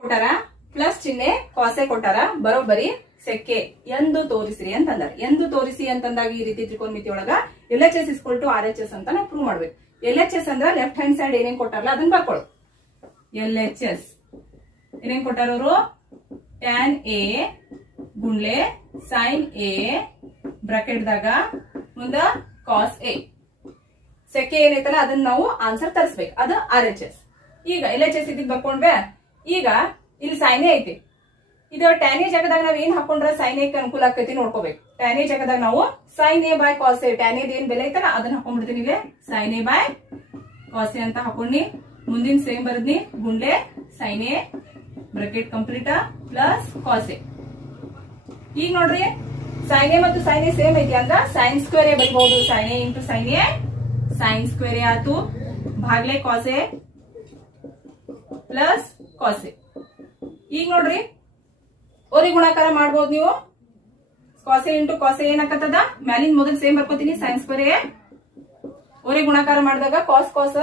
ಕೊಟ್ಟಾರ? ಪ್ಲಸ್ ಚಿಹ್ನೆ ಕಾಸೆ ಕೊಟ್ಟಾರ? ಬರೋಬ್ಬರಿ ಸೆಕ್ಕೆ. ಎಂದು ತೋರಿಸಿರಿ ಅಂತಂದಾರ. ಎಂದು ತೋರಿಸಿ ಅಂತಂದಾಗ ಈ ರೀತಿ ತ್ರಿಕೋನಮಿತಿ ಒಳಗ L H S is equal to R H S ಅಂತ ನಾವು ಪ್ರೂವ್ ಮಾಡ್ಬೇಕು. ಎಲ್ ಎಚ್ ಎಸ್ ಅಂದ್ರ ಲೆಫ್ಟ್ ಹ್ಯಾಂಡ್ ಸೈಡ್ ಏನೇನ್ ಕೊಟ್ಟಾರಲ್ಲ ಅದನ್ನ ಬರ್ಕೊಳ್ಳು ಎಲ್ ಎಚ್ ಎಸ್ ಏನೇನ್ ಕೊಟ್ಟಾರವರು ಟ್ಯಾನ್ ಎ ಗುಂಡ್ಲೆ ಸೈನ್ ಎ ಬ್ರಾಕೆಟ್ ದಾಗ ಮುಂದ ಕಾಸ್ ಎ ಸೆಕೆ ಏನೈತಲ್ಲ ಅದನ್ನ ನಾವು ಆನ್ಸರ್ ತರಿಸ್ಬೇಕು. ಅದು ಆರ್ ಎಚ್ ಎಸ್ ಈಗ ಎಲ್ ಎಚ್ ಎಸ್ ಇದ್ದಿದ್ ಬರ್ಕೊಂಡ್ವೆ. ಈಗ ಇಲ್ಲಿ ಸೈನೆ ಐತಿ. ಇದು ಟ್ಯಾನೆ ಜಾಗದಾಗ ನಾವ್ ಏನ್ ಹಾಕೊಂಡ್ರೆ ಸೈನ್ ಎ ಅನುಕೂಲ ಆಕೈತಿ ನೋಡ್ಕೋಬೇಕು. ಟ್ಯಾನೇ ಜಾಗದಾಗ ನಾವು sine A by cos A tan ಎದ್ ಏನ್ ಬೆಲೆ ಐತಲ್ಲ ಅದನ್ನ ಹಾಕೊಂಡ್ಬಿಡ್ತೀನಿ ಇಲ್ಲಿ ಸೈನ್ ಎ ಬೈ ಕಾಸ್ ಅಂತ ಹಾಕೊಂಡಿ ಮುಂದಿನ ಸೇಮ್ ಬರದ್ನಿ. ಗುಂಡ್ಲೆ sine A bracket complete plus cos ಈಗ ನೋಡ್ರಿ ಸೈನೆ ಮತ್ತು ಸೈನೆ ಸೇಮ್ ಐತಿ ಅಂದ್ರ sine square A sine A into sine A sine square ಆತು ಭಾಗ್ಲೆ ಕಾಸೆ ಪ್ಲಸ್ ಕಾಸೆ. ಈಗ ನೋಡ್ರಿ, ಓದಿ ಗುಣಾಕಾರ ಮಾಡ್ಬೋದು ನೀವು. ಕಾಸೆ ಇಂಟು ಕಾಸೆ ಏನಾಕತ್ತದ ಮ್ಯಾಲಿನ ಮೊದಲು ಸೇಮ್ ಬರ್ಕೋತೀನಿ ಸೈನ್ಸ್ ಸ್ಕ್ವೇರ್ ಎ. ಓರಿ ಗುಣಾಕಾರ ಮಾಡಿದಾಗ cos cos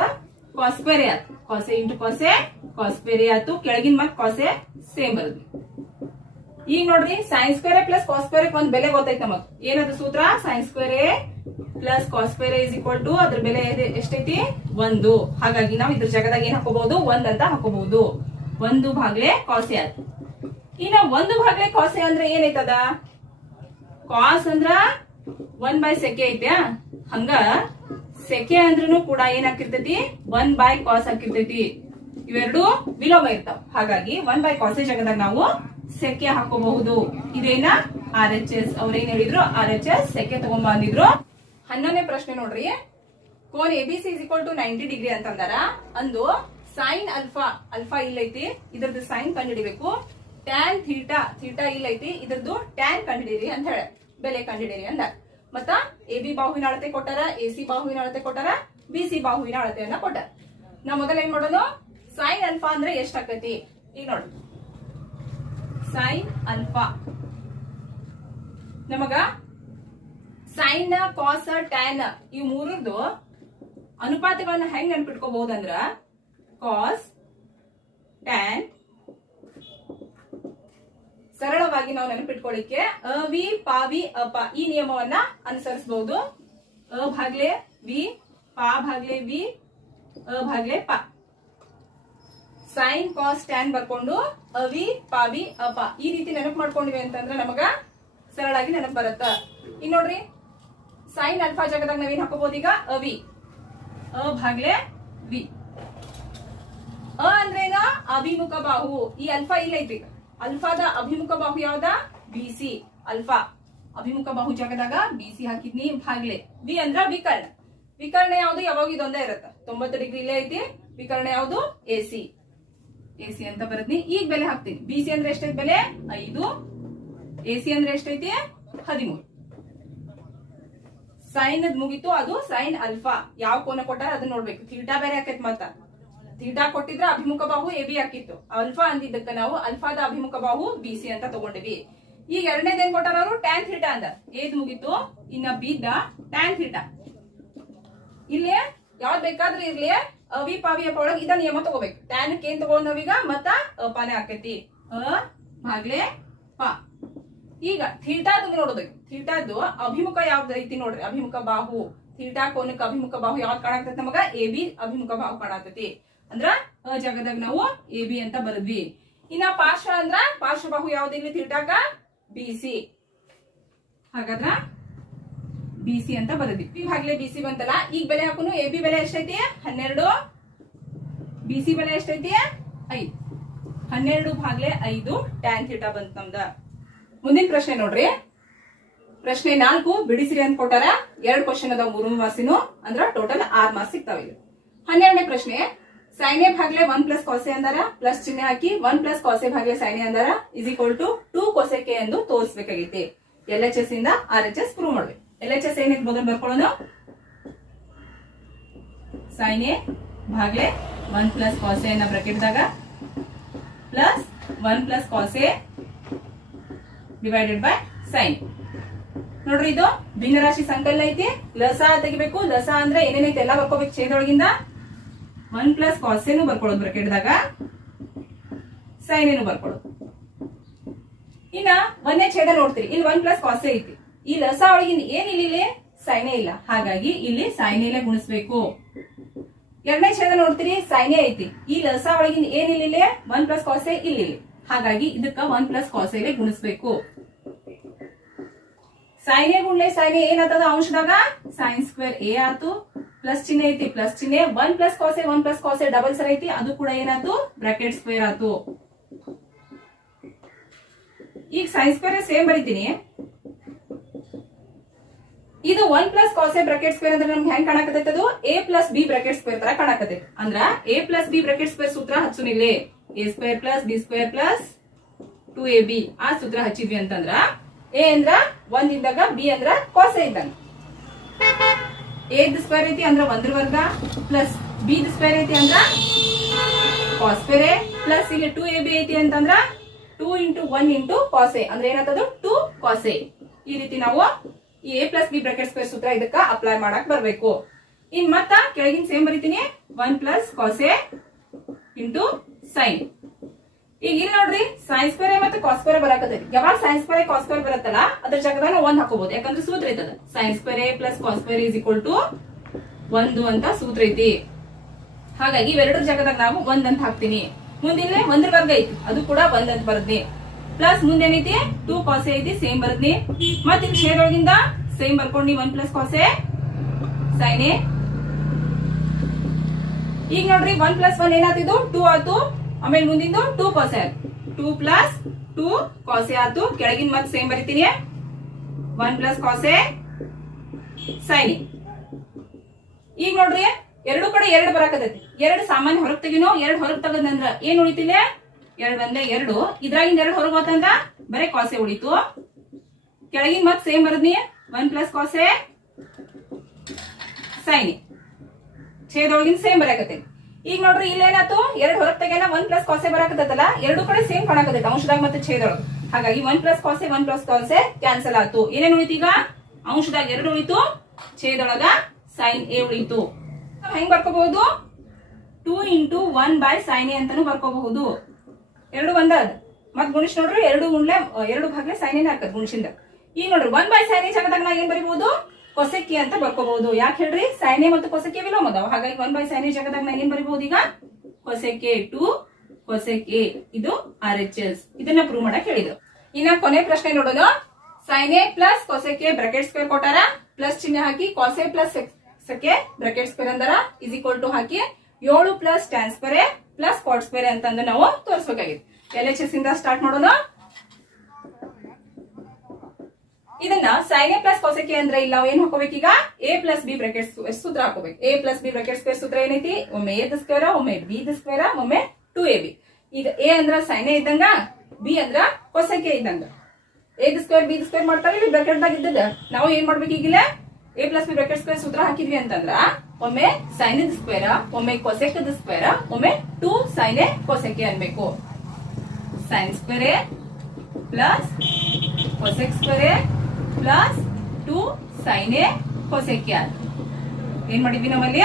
cos square A cos A into cos A cos square A ಕೆಳಗಿನ ಮತ್ ಕಾಸೆ ಸೇಮ್ ಬರುದು. ಈಗ ನೋಡ್ರಿ sines square plus cos square ಒಂದ್ ಬೆಲೆ ಗೊತ್ತೈತೆ ನಮಗ್. ಏನದು ಸೂತ್ರ? Sines square plus cos square is equal to ಅದ್ರ ಬೆಲೆ ಎಷ್ಟೈತಿ? ಒಂದು. ಹಾಗಾಗಿ ನಾವು ಇದ್ರ ಜಾಗದಾಗ ಏನ್ ಹಾಕೋಬಹುದು? ಒಂದ್ ಅಂತ ಹಾಕೋಬಹುದು. ಒಂದು ಭಾಗ್ಲೆ ಕಾಸೆ ಆಯ್ತು. ಇನ್ನ ಒಂದು ಭಾಗ್ಲೆ ಕಾಸೆ ಅಂದ್ರೆ ಏನೈತದ ಕಾಸ್ ಅಂದ್ರ ಒನ್ ಬೈ ಸೆಕೆ ಐತೆ ಹಂಗ ಸೆಕೆ ಅಂದ್ರೂ ಕೂಡ ಏನ್ ಹಾಕಿರ್ತೈತಿ? One by cos ಹಾಕಿರ್ತೈತಿ. ಇವೆರಡು ವಿಲೋಮ ಇರ್ತಾವ. ಹಾಗಾಗಿ ಒನ್ ಬೈ ಕಾಸೆ ಜಾಗದಾಗ ನಾವು ಸೆಕೆ ಹಾಕೋಬಹುದು. ಇದೇನ ಆರ್ ಎಚ್ ಎಸ್ ಅವ್ರೇನ್ ಹೇಳಿದ್ರು? ಆರ್ ಎಚ್ ಎಸ್ ಸೆಕೆ ತಗೊಂಬಂದಿದ್ರು ಹನ್ನೊಂದನೇ ಪ್ರಶ್ನೆ ನೋಡ್ರಿ. Cone A B C is equal to ninety degree ಅಂತಂದಾರ. ಅಂದು ಸೈನ್ ಅಲ್ಫಾ ಅಲ್ಫಾ ಇಲ್ಲೈತಿ, ಇದ್ರದ್ದು ಸೈನ್ ಕಂಡುಹಿಡಿಬೇಕು. ಟ್ಯಾನ್ ಥೀಟಾ ಥೀಟಾ ಇಲ್ಲೈತಿ, ಇದ್ರದ್ದು ಟ್ಯಾನ್ ಕಂಡುಹಿಡಿರಿ ಅಂತ ಹೇಳ. ಬೆಲೆ ಕಂಡುಹಿಡಿರಿ ಅಂದ. ಮತ್ತ ಎ ಬಿ ಬಾಹುವಿನ ಅಳತೆ ಕೊಟ್ಟಾರ ಎ ಸಿ ಬಾಹುವಿನ ಅಳತೆ ಕೊಟ್ಟಾರ ಬಿ ಸಿ ಬಾಹುವಿನ ಅಳತೆಯನ್ನ ಕೊಟ್ಟಾರ ನಾ ಮೊದಲ ಏನ್ ಮಾಡೋದು? ಸೈನ್ ಅಲ್ಫಾ ಅಂದ್ರೆ ಎಷ್ಟ್ ಆಕೈತಿ ಈಗ ನೋಡಿ. ಸೈನ್ ಅಲ್ಫಾ ನಮಗ ಸೈನ್ ಕಾಸ್ ಟ್ಯಾನ್ ಈ ಮೂರದ್ದು ಅನುಪಾತಗಳನ್ನ ಹೆಂಗ್ ನೆನ್ಪಿಟ್ಕೋಬಹುದಂದ್ರ ಕಾಸ್ ಟ್ಯಾನ್ ಸರಳವಾಗಿ ನಾವು ನೆನಪಿಟ್ಕೊಳ್ಳಿಕ್ಕೆ ಅವಿ ಪಾವಿ ಅಪ ಈ ನಿಯಮವನ್ನ ಅನುಸರಿಸಬಹುದು ಅ ಭಾಗ್ಲೆ ವಿ, ಪಾ ಭಾಗ್ಲೆ ವಿ, ಅ ಭಾಗ್ಲೆ ಪ. ಸೈನ್ ಕಾಸ್ ಟ್ಯಾನ್ ಬರ್ಕೊಂಡು ಅವಿ ಪಾವಿ ಅಪ ಈ ರೀತಿ ನೆನಪು ಮಾಡ್ಕೊಂಡಿವಿ ಅಂತಂದ್ರೆ ನಮಗ ಸರಳಾಗಿ ನೆನಪು ಬರುತ್ತ. ಇನ್ ನೋಡ್ರಿ ಸೈನ್ ಅಲ್ಫಾ ಜಾಗದಾಗ ನಾವೇನ್ ಹಾಕೋಬಹುದು ಈಗ ಅವಿ ಅ ಭಾಗ್ಲೆ ವಿ. ಅ ಅಂದ್ರೇನ ಅಭಿಮುಖ ಬಾಹು. ಈ ಅಲ್ಫಾ ಇಲ್ಲ ಐತಿ ಅಲ್ಫಾದ ಅಭಿಮುಖ ಬಾಹು ಯಾವ್ದ? B C. ಅಲ್ಫಾ. ಅಭಿಮುಖ ಬಾಹು ಜಾಗದಾಗ ಬಿ ಸಿ ಹಾಕಿದ್ನಿ ಭಾಗ್ಲೆ. ಬಿ ಅಂದ್ರ ವಿಕರ್ಣ. ವಿಕರ್ಣ ಯಾವ್ದು? ಯಾವಾಗ ಇದೊಂದೇ ಇರತ್ತ. ತೊಂಬತ್ತು ಡಿಗ್ರಿ ಇಲ್ಲೇ ಐತಿ. ವಿಕರ್ಣ ಯಾವ್ದು? A C. ಎ ಸಿ ಅಂತ ಬರದ್ನಿ. ಈಗ ಬೆಲೆ ಹಾಕ್ತೀನಿ. ಬಿ ಸಿ ಅಂದ್ರೆ ಎಷ್ಟೈತಿ ಬೆಲೆ? ಐದು. ಎ ಸಿ ಅಂದ್ರೆ ಎಷ್ಟೈತಿ? ಹದಿಮೂರು. ಸೈನ್ ಮುಗಿತು. ಅದು ಸೈನ್ ಅಲ್ಫಾ. ಯಾವ ಕೋನ ಕೊಟ್ಟಾರ ಅದನ್ನ ನೋಡ್ಬೇಕು. ಥೀಟಾ ಬೇರೆ ಹಾಕೈತ್ ಮತ್ತ. ಥೀಟಾ ಕೊಟ್ಟಿದ್ರೆ ಅಭಿಮುಖ ಬಾಹು ಎ ಬಿ ಹಾಕಿತ್ತು. ಅಲ್ಫಾ ಅಂದಿದ್ದಕ್ಕೆ ನಾವು ಅಲ್ಫಾದ ಅಭಿಮುಖ ಬಾಹು ಬಿ ಸಿ ಅಂತ ತಗೊಂಡಿವಿ. ಈಗ ಎರಡನೇದ್ ಏನ್ ಕೊಟ್ಟಾರ ಟ್ಯಾನ್ ಥೀಟಾ ಅಂದ. ಏದ್ ಮುಗಿತು? ಇನ್ನ ಬಿದ್ದ ಟ್ಯಾನ್ ಥೀಟಾ ಇಲ್ಲಿ ಯಾವ್ದು ಬೇಕಾದ್ರೂ ಇರ್ಲಿ ಅವಿ ಪಾವಿಯ ಇದ ನಿಯಮ ತಗೋಬೇಕು. ಟ್ಯಾನ್ ಏನ್ ತಗೊಂಡವೀಗ ಮತ್ತ ಅಪಾನೆ ಆಕೈತಿ. ಅ ಭಾಗ್ಲೆ ಪ. ಈಗ ಥೀಟಾದ ನೋಡೋದಕ್ಕೆ. ಥೀಟಾದ್ದು ಅಭಿಮುಖ ಯಾವ್ದು ಐತಿ ನೋಡ್ರಿ. ಅಭಿಮುಖ ಬಾಹು. ಥೀಟಾ ಕೋನಕ್ಕೆ ಅಭಿಮುಖ ಬಾಹು ಯಾವ್ದು ಕಾಣಾಕ್ತೈತಿ ನಮಗ? ಎ ಬಿ ಅಭಿಮುಖ ಬಾಹು ಕಾಣಾಕತಿ ಅಂದ್ರ, ಅ ಜಾಗದಾಗ ನಾವು ಎ, ಬಿ ಅಂತ ಬರದ್ವಿ. ಇನ್ನ ಪಾರ್ಶ್ವ ಅಂದ್ರ, ಪಾರ್ಶ್ವಬಾಹು ಯಾವ್ದು ಇಲ್ಲಿ ಥೀಟಾಕ ಬಿ, ಸಿ. ಹಾಗಾದ್ರ ಬಿ, ಸಿ ಅಂತ ಬರದ್ವಿ. ಬಿ ಭಾಗ್ಲೆ ಬಿ, ಸಿ ಬಂತಲ್ಲ, ಈಗ ಬೆಲೆ ಹಾಕುನು ಎ, ಬಿ ಬೆಲೆ ಎಷ್ಟೈತಿ? ಹನ್ನೆರಡು. ಬಿ, ಸಿ ಬೆಲೆ ಎಷ್ಟೈತಿ? ಐದು. ಹನ್ನೆರಡು ಭಾಗ್ಲೆ ಐದು ಟ್ಯಾನ್ ಥೀಟಾ ಬಂತ ನಮ್ದ. ಮುಂದಿನ ಪ್ರಶ್ನೆ ನೋಡ್ರಿ. ಪ್ರಶ್ನೆ ನಾಲ್ಕು, ಬಿಡಿಸಿರಿ ಅಂತ ಕೊಟ್ಟಾರ. ಎರಡು ಕ್ವಶನ್ ಅದಾವ ಮೂರು ಮಾರ್ಸಿನು ಅಂದ್ರ ಟೋಟಲ್ ಆರ್ ಮಾರ್ಕ್ಸ್ ಸಿಗ್ತಾವ ಇದು ಹನ್ನೆರಡನೇ ಪ್ರಶ್ನೆ ಸೈನೆ ಭಾಗ್ಲೆ ಒನ್ ಪ್ಲಸ್ ಕೋಸೆ ಅಂದಾರ ಪ್ಲಸ್ ಚಿಹ್ನೆ ಹಾಕಿ ಒನ್ ಪ್ಲಸ್ ಕೋಸೆ ಭಾಗ್ಲೆ ಸೈನೆ ಅಂದಾರ is equal to two cosec A ಎಂದು ತೋರಿಸಬೇಕಾಗೈತಿ. ಎಲ್ ಎಚ್ ಎಸ್ ಇಂದ ಆರ್ ಎಚ್ ಎಸ್ ಪ್ರೂವ್ ಮಾಡ್ಬೇಕು. ಎಲ್ ಎಚ್ ಎಸ್ ಏನೈತಿ ಮೊದಲು ಬರ್ಕೊಳ್ಳೋಣ. ಸೈನೆ ಭಾಗ್ಲೆ ಒನ್ ಪ್ಲಸ್ ಕಾಸೆ ಅನ್ನ ಬ್ರಾಕೆಟ್ದಾಗ plus one plus cos A divided by sine ನೋಡ್ರಿ ಇದು ಭಿನ್ನರಾಶಿ ಸಂಕಲನ ಐತಿ. ಲಸ ತೆಗಿಬೇಕು. ಲಸ ಅಂದ್ರೆ ಏನೇನೈತೆ? ಎಲ್ಲ ಬರ್ಕೋಬೇಕು ಛೇದೊಳಗಿಂದ. ಒನ್ ಪ್ಲಸ್ ಕಾಸೆನು ಬರ್ಕೊಳ್ಳೋದು ಬ್ರಕೆಟ್ದಾಗ ಸೈನ್ ಏನು ಬರ್ಕೊಳ್ಳೋದು. ಇನ್ನ ಒಂದೇ ಛೇದ ನೋಡ್ತೀರಿ. ಇಲ್ಲಿ ಒನ್ ಪ್ಲಸ್ ಕಾಸೆ ಐತಿ. ಈ ಲಸ ಒಳಗಿಂದ ಏನ್ ಇಲ್ಲಿ ಸೈನೇ ಇಲ್ಲ. ಹಾಗಾಗಿ ಇಲ್ಲಿ ಸೈನೇಲೆ ಗುಣಿಸ್ಬೇಕು. ಎರಡನೇ ಛೇದ ನೋಡ್ತೀರಿ. ಸೈನೇ ಐತಿ. ಈ ಲಸ ಒಳಗಿಂದ ಏನ್ ಇಲ್ಲಿ ಒನ್ ಪ್ಲಸ್ ಕಾಸೆ ಇಲ್ಲಿ ಹಾಗಾಗಿ ಇದಕ್ಕ ಒನ್ ಪ್ಲಸ್ ಕಾಸೆಲೆ ಗುಣಿಸ್ಬೇಕು. ಸೈನೇ ಗುಣ್ಲೆ ಸೈನೆ ಏನಾಗ್ತದ ಅಂಶದಾಗ? ಸೈನ್ ಸ್ಕ್ವೇರ್ ಎ ಆತು. ಪ್ಲಸ್ ಚಿಹ್ನೆ ಐತಿ ಪ್ಲಸ್ ಚಿಹ್ನೆ one plus cos A one plus cos A double sir ಐತಿ, ಅದು ಕೂಡ ಏನಾಯ್ತು? ಬ್ರಾಕೆಟ್ ಸ್ಕ್ವೇರ್ ಆತು ಈಗ ಸೈನ್ ಸ್ಕ್ವೇರ್ ಸೇಮ್ ಬರೀತೀನಿ. ಇದು one plus cos A bracket square ಅಂದ್ರೆ ನಮ್ಗೆ ಹೆಂಗ್ ಕಾಣಕತ್ತೈತೆ ಅದು? A plus B bracket square ತರ ಕಾಣಕತೈತೆ ಅಂದ್ರ A plus B bracket square ಸೂತ್ರ ಹಚ್ಚುನಿಲ್ಲೇ A square plus B square plus two A B ಆ ಸೂತ್ರ ಹಚ್ಚಿದ್ವಿ ಅಂತಂದ್ರ ಎ ಅಂದ್ರ ಒಂದ್ ಇದ್ದಾಗ ಬಿ ಅಂದ್ರ ಕಾಸೆ ಇದ್ದಂಗ. ಎ ಸ್ಕ್ವೇರ್ ಐತಿ ಅಂದ್ರ ಒಂದ್ರ ವರ್ಗ ಪ್ಲಸ್ ಬಿ ಸ್ಕ್ವೇರ್ ಐತಿ ಅಂದ್ರ ಕಾಸ್ಪೆರೆ ಪ್ಲಸ್ ಇಲ್ಲಿ ಟೂ ಎ ಬಿ ಐತಿ ಅಂತಂದ್ರ two into one into cos A ಅಂದ್ರೆ ಏನಾಗ್ತದ? ಟೂ ಕಾಸೆ ಈ ರೀತಿ ನಾವು A plus B bracket square ಸೂತ್ರ ಇದಕ್ಕ ಅಪ್ಲೈ ಮಾಡಕ್ ಬರ್ಬೇಕು. ಇನ್ ಮತ್ತ ಕೆಳಗಿನ ಸೇಮ್ ಬರಿತೀನಿ. One plus cos A into sine ಈಗ ಇಲ್ಲಿ ನೋಡ್ರಿ ಸೈನ್ಸ್ ಸ್ಕ್ವೇರ್ ಮತ್ತೆ ಕಾಸ್ಕ್ವೇರ್ ಬರಾಕತೈತಿ ಯಾವಾಗ ಸೈನ್ಸ್ ಸ್ಕ್ವೇರ್ ಕಾಸ್ಕ್ವೇರ್ ಬರುತ್ತಲ್ಲ, ಅದ್ರ ಜಾಗದಾಗ ಒಂದ್ ಹಾಕೋಬಹುದು ಯಾಕಂದ್ರೆ ಸೂತ್ರ ಐತದ. Sines square plus cos square is equal to ಒಂದು ಅಂತ ಸೂತ್ರ ಐತಿ. ಹಾಗಾಗಿ ಇವೆರಡರ ಜಾಗದಾಗ ನಾವು ಒಂದ್ ಅಂತ ಹಾಕ್ತೀನಿ. ಮುಂದಿಲ್ಲೇ ಒಂದ್ರ ವರ್ಗ ಐತಿ. ಅದು ಕೂಡ ಒಂದ್ ಅಂತ ಬರದ್ನಿ. ಪ್ಲಸ್ ಮುಂದೇನೈತಿ? ಟೂ ಕಾಸೆ ಐತಿ ಸೇಮ್ ಬರದ್ನಿ. ಮತ್ ಇಲ್ಲಿ ಶೇರ್ ಒಳಗಿಂದ same ಬರ್ಕೊಂಡಿ one plus cos A sine A ಈಗ ನೋಡ್ರಿ ಒನ್ ಪ್ಲಸ್ ಒನ್ ಏನಾತಿದ್ದು ಟೂ ಆತು ಆಮೇಲೆ ಮುಂದಿಂದು two cos A two plus two cos A ಆತು ಕೆಳಗಿನ ಮತ್ತೆ ಸೇಮ್ ಬರಿತೀನಿ. ಒನ್ ಪ್ಲಸ್ ಕೋಸೆ ಸೈನಿ ಈಗ ನೋಡ್ರಿ, ಎರಡು ಕಡೆ ಎರಡು ಬರಾಕತೈತಿ ಎರಡು ಸಾಮಾನ್ಯ ಹೊರಗ್ ತೆಗಿನೋ, ಎರಡು ಹೊರಗ್ ತಗದಂದ್ರ ಏನ್ ಉಳಿತಿಲ್ಲ? ಎರಡು ಬಂದ್ರೆ ಎರಡು. ಇದ್ರಾಗಿಂದ ಎರಡು ಹೊರಗ್ ಹೋತಂದ್ರ ಬರೇ ಕೋಸೆ ಉಳಿತು. ಕೆಳಗಿನ ಮತ್ same ಬರದ್ನಿ. One plus cos A sine A ಛೇದೊಳಗಿನ same ಬರಾಕತೈತಿ ಈಗ ನೋಡ್ರಿ ಇಲ್ಲೇನಾಯ್ತು ಎರಡು ಹೊರಗೆ ತೆಗೆನ ಒನ್ ಪ್ಲಸ್ ಕಾಸೆ ಬರಕತ್ತಲ್ಲ ಎರಡು ಕಡೆ ಸೇಮ್ ಕಾಣಕತ್ತೈತೆ, ಅಂಶದಾಗ ಮತ್ತೆ ಛೇದೊಳಗೆ ಹಾಗಾಗಿ one plus cos A one plus cos A cancel ಆಯ್ತು. ಏನೇನು ಉಳಿತು ಈಗ? ಅಂಶದಾಗ ಎರಡು ಉಳಿತು, ಛೇದೊಳಗ ಸೈನ್ ಎ ಉಳಿತು. ಹೆಂಗ್ ಬರ್ಕೋಬಹುದು? Two into one by sine A ಅಂತಾನು ಬರ್ಕೋಬಹುದು. ಎರಡು ಒಂದದ್. ಮತ್ ಗುಣಿಸ್ ನೋಡ್ರಿ, ಎರಡು ಗುಂಡ್ಲೆ ಎರಡು ಭಾಗ್ಲೆ ಸೈನ್ ಏನ್ ಹಾಕದ್ ಗುಣಿಸಿಂದ. ಈಗ ನೋಡ್ರಿ ಒನ್ ಬೈ ಸೈನ್ ಎ ಜಾಗದಾಗ ನಾ ಏನ್ ಬರಿಬಹುದು? ಕೊಸೆಕ್ಕಿ ಅಂತ ಬರ್ಕೋಬಹುದು. ಯಾಕೆ ಹೇಳ್ರಿ? ಸೈನೆ ಮತ್ತು ಕೊಸೆಕೆ ವಿಲೋಮ ಅದಾವ. ಹಾಗಾಗಿ ಒನ್ ಬೈ ಸೈನೆ ಜಾಗದಾಗ ನಾ ಏನ್ ಬರಿಬಹುದು ಈಗ? Cosec A two, cosec A. ಇದು ಆರ್ ಎಚ್ ಎಸ್ ಇದನ್ನ ಪ್ರೂವ್ ಮಾಡಕ್ ಹೇಳಿದ್ರು ಇನ್ನ ಕೊನೆ ಪ್ರಶ್ನೆ ನೋಡೋದು. Sine A plus cosec A bracket square ಕೊಟ್ಟಾರ? ಪ್ಲಸ್ ಚಿಹ್ನೆ ಹಾಕಿ cos A plus sec A bracket square ಅಂದರ? ಇಸ್ ಈಕ್ವಲ್ ಟು ಹಾಕಿ ಏಳು plus tan square plus square ಅಂತಂದು ನಾವು ತೋರಿಸಬೇಕಾಗಿತ್ತು. ಎಲ್ ಎಚ್ ಎಸ್ ಇಂದ ಸ್ಟಾರ್ಟ್ ಮಾಡೋಣ ಇದನ್ನ sine A plus cosec A ಅಂದ್ರೆ ಇಲ್ಲ ಏನ್ ಹಾಕೋಬೇಕೀಗ ಎ ಪ್ಲಸ್ ಬಿ ಬ್ರಾಕೆಟ್ ಸೂತ್ರ ಹಾಕೋಬೇಕು? A plus B bracket square ಸೂತ್ರ ಏನೈತಿ? ಒಮ್ಮೆ ಎ ಸ್ಕ್ವೇರ ಒಮ್ಮೆ ಬಿ ಸ್ಕ್ವೇರ ಒಮ್ಮೆ ಟು ಎ ಬಿ ಈಗ ಎ ಅಂದ್ರ ಸೈನ್ ಎ ಇದ್ದಂಗ ಬಿ ಅಂದ್ರ ಕೊಸೆಕೆ ಇದ್ದಂಗ. ಎ ಸ್ಕ್ವೇರ್ ಬಿ ಸ್ಕ್ವೇರ್ ಮಾಡ್ತಾರೆ ಇಲ್ಲಿ ಬ್ರಾಕೆಟ್ ದಾಗ ಇದ್ದದ. ನಾವು ಏನ್ ಮಾಡ್ಬೇಕು ಈಗಿಲ್ಲ? A plus B bracket square ಸೂತ್ರ ಹಾಕಿದ್ವಿ ಅಂತಂದ್ರ, ಒಮ್ಮೆ ಸೈನ್ ಸ್ಕ್ವೇರ ಒಮ್ಮೆ ಕೊಸೆಕ್ ಸ್ಕ್ವೇರ ಒಮ್ಮೆ ಟು ಸೈನ್ ಎ ಕೊಸೆಕೆ ಅನ್ಬೇಕು. Sine square plus cosec square plus two sine A cosec ಏನ್ ಮಾಡಿದ್ವಿ ನಾವಲ್ಲಿ?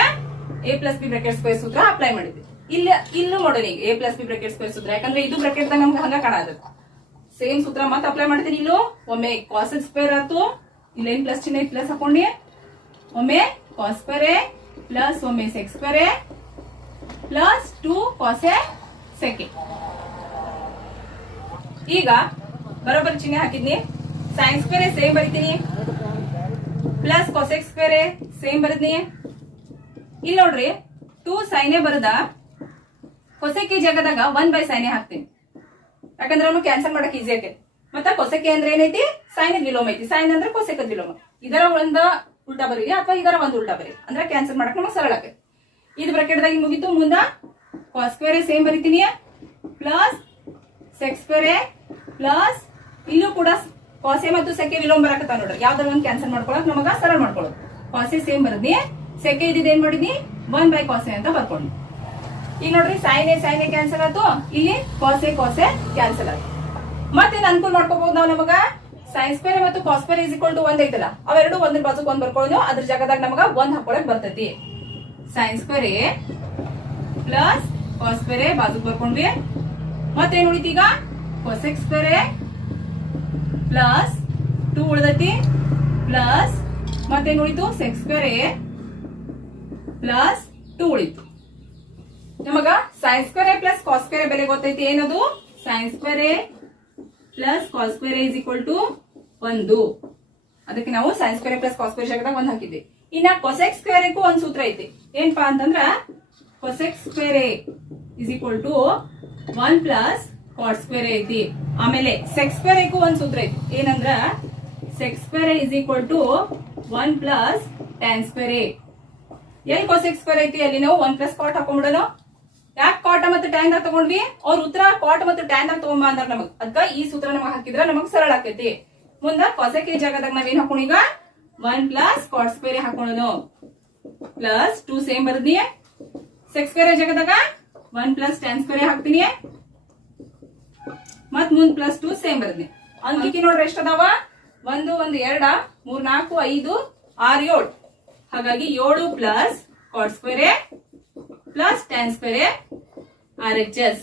A plus B bracket square ಸೂತ್ರ ಅಪ್ಲೈ ಮಾಡಿದ್ವಿ. ಇಲ್ಲ, ಇಲ್ಲೂ ಮಾಡೋಣ ಈಗ A plus B bracket square ಸೂತ್ರ, ಯಾಕಂದ್ರೆ ಇದು ಬ್ರಾಕೆಟ್ ನಮ್ಗೆ ಹಂಗ ಕಾಣದ ಸೇಮ್ ಸೂತ್ರ ಮತ್ತೆ ಅಪ್ಲೈ ಮಾಡ್ತೀನಿ ಇಲ್ಲೂ. ಒಮ್ಮೆ ಕಾಸ್ ಸ್ಕ್ವೇರ್ ಆತು ಇಲ್ಲೇನ್ ಪ್ಲಸ್ ಚಿನ್ನ ಪ್ಲಸ್ ಹಾಕೊಂಡಿ ಒಮ್ಮೆ ಕಾಸ್ ಸ್ಕ್ವೇರ್ ಪ್ಲಸ್ ಒಮ್ಮೆ secs square plus two cos A sec A ಈಗ ಬರೋಬ್ಬರಿ ಚಿಹ್ನೆ ಹಾಕಿದ್ನಿ. ಸೈನ್ ಸ್ಕ್ವೇರ್ ಸೇಮ್ ಬರಿತೀನಿ. ಪ್ಲಸ್ ಕೊಸೆಕ್ ಸ್ಕ್ವೇರ್ ಸೇಮ್ ಬರದ್ನಿ ಇಲ್ಲಿ ನೋಡ್ರಿ ಟೂ ಸೈನೆ ಬರದ ಕೊಸೆಕೆ ಜಾಗದಾಗ ಒನ್ ಬೈ ಸೈನೆ ಹಾಕ್ತೀನಿ. ಯಾಕಂದ್ರೆ ಅವನು ಕ್ಯಾನ್ಸಲ್ ಮಾಡಕ್ ಈಸಿ ಐತಿ. ಮತ್ತೆ ಕೊಸೆಕೆ ಅಂದ್ರೆ ಏನೈತಿ? ಸೈನ್ ವಿಲೋಮ ಐತಿ. ಸೈನ್ ಅಂದ್ರೆ ಕೊಸೆಕದ ವಿಲೋಮ. ಇದರ ಒಂದ ಉಲ್ಟಾ ಬರಿ ಅಥವಾ ಇದರ ಒಂದು ಉಲ್ಟಾ ಬರಿ ಅಂದ್ರೆ ಕ್ಯಾನ್ಸಲ್ ಮಾಡಕ್ ನಮಗೆ ಸರಳ ಆಗೈತಿ ಇದು ಬ್ರಕೆಟ್ದಾಗಿ ಮುಗಿತು. ಮುಂದ ಸ್ಕ್ವೇರ್ ಸೇಮ್ ಬರಿತೀನಿ. ಪ್ಲಸ್ ಸೆಕ್ಸ್ ಸ್ಕ್ವೇರ್ ಪ್ಲಸ್ ಇಲ್ಲೂ ಕೂಡ ಕಾಸೆ ಮತ್ತು ಸೆಕೆ ವಿಲೋಮ ಬರಕತ್ತ ನೋಡ್ರಿ. ಯಾವ್ದಾರ ಒಂದ್ ಕ್ಯಾನ್ಸಲ್ ಮಾಡ್ಕೊಳಕ್ ನಮಗ ಸರಳ ಮಾಡ್ಕೊಳ್ಳೋದು. ಕಾಸೆ ಸೇಮ್ ಬರದ್ನಿ ಸೆಕೆ ಇದ್ದಿದ್ ಏನ್ ಮಾಡಿದ್ನಿ? ಒನ್ ಬೈ ಕಾಸೆ ಅಂತ ಬರ್ಕೊಂಡ್ ಈಗ ನೋಡ್ರಿ ಸೈನೆ ಸೈನೆ ಕ್ಯಾನ್ಸಲ್ ಆಯ್ತು. ಇಲ್ಲಿ ಕಾಸೆ ಕಾಸೆ ಕ್ಯಾನ್ಸಲ್ ಆಯ್ತು. ಮತ್ತೇನ್ ಅನುಕೂಲ ಮಾಡ್ಕೋಬಹುದು ನಾವು ನಮಗ? ಸೈನ್ಸ್ ಸ್ಕ್ವೇರ್ ಮತ್ತು ಕಾಸ್ಪೇರ್ ಇಸ್ ಇಕ್ವಲ್ ಟು ಒಂದ್ ಐತಲ್ಲ. ಅವೆರಡು ಒಂದ್ರ ಬಾಜುಕ್ ಒಂದ್ ಬರ್ಕೊಳ್ಳೋದು. ಅದ್ರ ಜಾಗದಾಗ ನಮಗ ಒಂದ್ ಹಾಕೊಳಕ್ ಬರ್ತೈತಿ. Sines square plus cos square ಬಾಜುಕ್ ಬರ್ಕೊಂಡ್ವಿ. ಮತ್ತೇನ್ ಉಳಿತೀಗ? ಈಗ ಪೇರೆ ಪ್ಲಸ್ ಟೂ ಉಳಿದೈತಿ ಪ್ಲಸ್ ಮತ್ತೇನ್ ಉಳಿತು ಸೆಕ್ಸ್ ಸ್ಕ್ವೇರ್ ಪ್ಲಸ್ ಟೂ ಉಳಿತು. ನಮಗ sine square plus cos square ಬೆಲೆ ಗೊತ್ತೈತಿ, ಏನದು? Sine square plus cos square is equal to ಒಂದು. ಅದಕ್ಕೆ ನಾವು sine square plus cos square ಜಾಗದಾಗ ಒಂದ್ ಹಾಕಿದ್ವಿ. ಇನ್ನ ಕೊಸೆಕ್ ಸ್ಕ್ವೇರ್ ಒಂದ್ ಸೂತ್ರ ಐತಿ. ಏನ್ಪಾ ಅಂತಂದ್ರ cosec square is equal to one plus cot square ಐತಿ ಆಮೇಲೆ ಸೆಕ್ಸ್ ಸ್ಕ್ವೇರ್ ಒಂದ್ ಸೂತ್ರ ಐತಿ ಏನಂದ್ರ? Secs square is equal to one plus tan square ಎಲ್ಲಿ ಕೊಸೆಕ್ ಸ್ಕ್ವೇರ್ ಐತಿ? ಅಲ್ಲಿ ನಾವು ಒನ್ ಪ್ಲಸ್ ಕಾಟ್ ಹಾಕೊಂಡ್ಬಿಡೋಣ ಯಾಕೆ ಕಾಟ ಮತ್ತೆ ಟ್ಯಾನ್ ದಾಗ ತಗೊಂಡ್ವಿ? ಅವ್ರ ಉತ್ತರ ಕಾಟ್ ಮತ್ತು ಟ್ಯಾನ್ ದಾಗ ತಗೊಂಬ ಅಂದ್ರ ನಮಗ್. ಅದ್ಕ ಈ ಸೂತ್ರ ನಮಗ್ ಹಾಕಿದ್ರ ನಮಗ್ ಸರಳ ಆಕೈತಿ. ಮುಂದ ಕೊಸೆಕ್ ಈ ಜಾಗದಾಗ ನಾವೇನ್ ಹಾಕೋಣ ಈಗ? ಒನ್ ಪ್ಲಸ್ ಕಾಟ್ ಸ್ಕ್ವೇರ್ ಹಾಕೊಳ್ಳೋಣ ಪ್ಲಸ್ ಟೂ ಸೇಮ್ ಬರ್ದಿ ಸೆಕ್ಸ್ ಸ್ಕ್ವೇರ್ ಜಾಗದಾಗ? ಒನ್ ಪ್ಲಸ್ ಟ್ಯಾನ್ ಸ್ಕ್ವೇರ್ ಹಾಕ್ತೀನಿ. ಮತ್ ಮುಂದ್ ಪ್ಲಸ್ ಟೂ ಸೇಮ್ ಬರ್ದಿ ಅಂಕಿ ನೋಡ್ರಿ ಎಷ್ಟ್ ಅದಾವ ಒಂದು ಒಂದು, ಎರಡ, ಮೂರ್, ನಾಲ್ಕು, ಐದು, ಆರು, ಏಳು. ಹಾಗಾಗಿ ಏಳು plus cot square A plus tan square A R H S